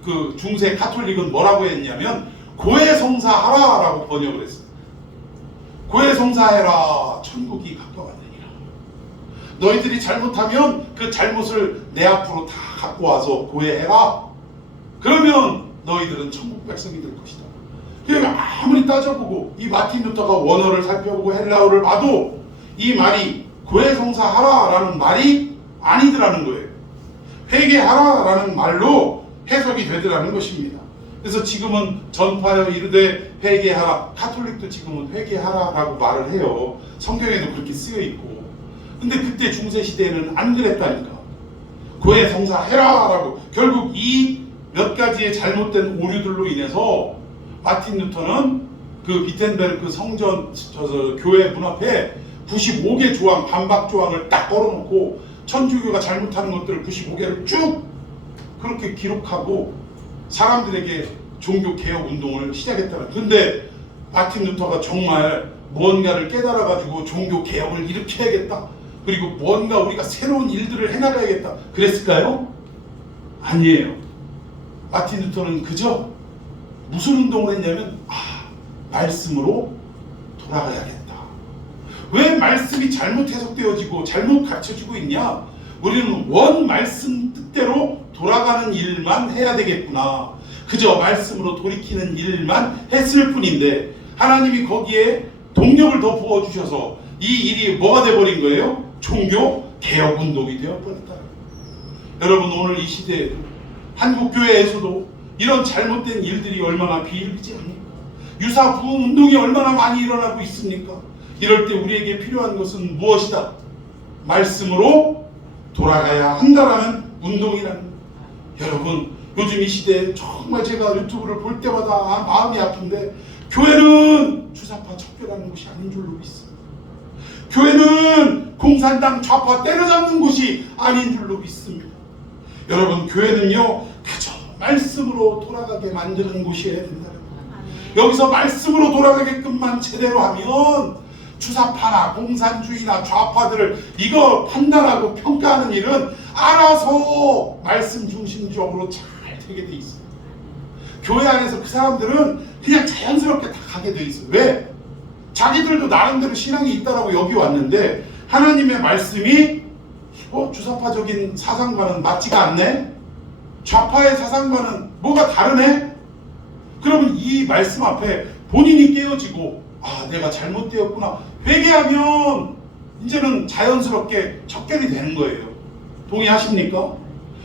그 중세 가톨릭은 뭐라고 했냐면 고해성사하라라고 번역을 했어요. 고해성사해라, 천국이 가까웠느니라. 너희들이 잘못하면 그 잘못을 내 앞으로 다 갖고 와서 고해해라. 그러면 너희들은 천국 백성이 될 것이다. 그러니까 아무리 따져보고 이 마틴 루터가 원어를 살펴보고 헬라어를 봐도 이 말이 고해성사하라라는 말이 아니더라는 거예요. 회개하라라는 말로 해석이 되더라는 것입니다. 그래서 지금은 전파하여 이르되 회개하라. 가톨릭도 지금은 회개하라라고 말을 해요. 성경에도 그렇게 쓰여 있고. 근데 그때 중세 시대에는 안 그랬다니까. 고해성사해라라고. 결국 이 몇 가지의 잘못된 오류들로 인해서 마틴 루터는 그 비텐베르크 성전 교회 문 앞에 95개 조항, 반박 조항을 딱 걸어놓고 천주교가 잘못하는 것들을 95개를 쭉 그렇게 기록하고 사람들에게 종교 개혁 운동을 시작했다는. 근데 마틴 루터가 정말 뭔가를 깨달아가지고 종교 개혁을 일으켜야겠다, 그리고 뭔가 우리가 새로운 일들을 해나가야겠다 그랬을까요? 아니에요. 마틴 루터는 그저 무슨 운동을 했냐면 말씀으로 돌아가야겠다. 왜 말씀이 잘못 해석되어지고 잘못 가르쳐지고 있냐? 우리는 원 말씀 뜻대로 돌아가는 일만 해야 되겠구나. 그저 말씀으로 돌이키는 일만 했을 뿐인데 하나님이 거기에 동력을 더 부어주셔서 이 일이 뭐가 돼버린 거예요? 종교 개혁 운동이 되어버렸다. 여러분, 오늘 이 시대에도 한국교회에서도 이런 잘못된 일들이 얼마나 비일비재합니까? 유사 부흥 운동이 얼마나 많이 일어나고 있습니까? 이럴 때 우리에게 필요한 것은 무엇이다? 말씀으로 돌아가야 한다라는 운동이라는 거예요. 여러분, 요즘 이 시대에 정말 제가 유튜브를 볼 때마다 마음이 아픈데 교회는 주사파 척결하는 곳이 아닌 줄로 믿습니다. 교회는 공산당 좌파 때려잡는 곳이 아닌 줄로 믿습니다. 여러분, 교회는요 그저 말씀으로 돌아가게 만드는 곳이어야 된다는 거예요. 여기서 말씀으로 돌아가게끔만 제대로 하면 주사파나 공산주의나 좌파들을 이거 판단하고 평가하는 일은 알아서 말씀 중심적으로 잘 되게 돼 있어요. 교회 안에서 그 사람들은 그냥 자연스럽게 다 가게 돼 있어요. 왜? 자기들도 나름대로 신앙이 있다라고 여기 왔는데 하나님의 말씀이 주사파적인 사상과는 맞지가 않네? 좌파의 사상과는 뭐가 다르네? 그러면 이 말씀 앞에 본인이 깨어지고 내가 잘못되었구나 회개하면 이제는 자연스럽게 척결이 되는 거예요. 동의하십니까?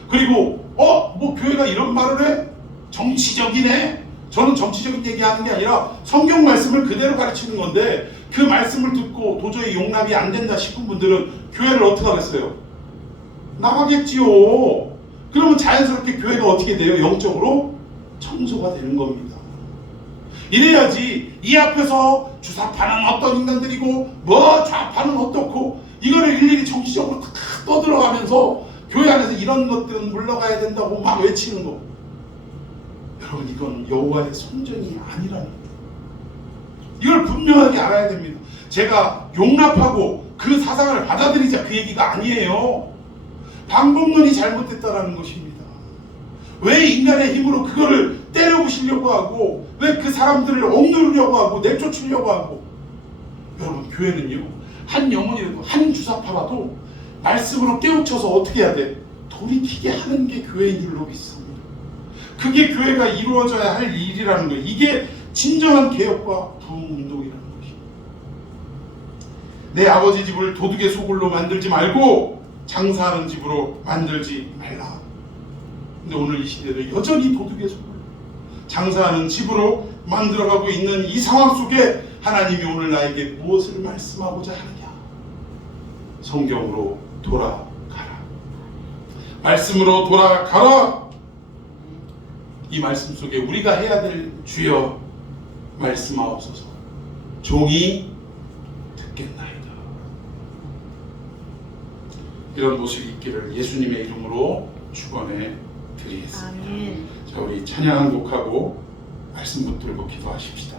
그리고 뭐 교회가 이런 말을 해? 정치적이네? 저는 정치적인 얘기하는 게 아니라 성경 말씀을 그대로 가르치는 건데 그 말씀을 듣고 도저히 용납이 안 된다 싶은 분들은 교회를 어떻게 하겠어요? 나가겠지요. 그러면 자연스럽게 교회가 어떻게 돼요? 영적으로 청소가 되는 겁니다. 이래야지 이 앞에서 주사파는 어떤 인간들이고 뭐 좌파는 어떻고 이거를 일일이 정치적으로 탁 떠들어가면서 교회 안에서 이런 것들은 물러가야 된다고 막 외치는 거. 여러분 이건 여호와의 성전이 아니라는 거예요. 이걸 분명하게 알아야 됩니다. 제가 용납하고 그 사상을 받아들이자 그 얘기가 아니에요. 방법론이 잘못됐다라는 것입니다. 왜 인간의 힘으로 그거를 때려부시려고 하고 왜 그 사람들을 억누르려고 하고 내쫓으려고 하고. 여러분 교회는요 한 영혼이라도 한 주사파라도 말씀으로 깨우쳐서 어떻게 해야 돼? 돌이키게 하는 게 교회인 줄로 믿습니다. 그게 교회가 이루어져야 할 일이라는 거예요. 이게 진정한 개혁과 부흥운동이라는 것입니다. 내 아버지 집을 도둑의 소굴로 만들지 말고 장사하는 집으로 만들지 말라. 근데 오늘 이 시대는 여전히 도둑의 소굴로 장사하는 집으로 만들어가고 있는 이 상황 속에 하나님이 오늘 나에게 무엇을 말씀하고자 하느냐? 성경으로 돌아가라. 말씀으로 돌아가라. 이 말씀 속에 우리가 해야 될 주여 말씀하옵소서. 종이 듣겠나이다. 이런 모습이 있기를 예수님의 이름으로 축원해 드리겠습니다. 자, 우리 찬양 한 곡하고 말씀 붙들고 기도하십시다.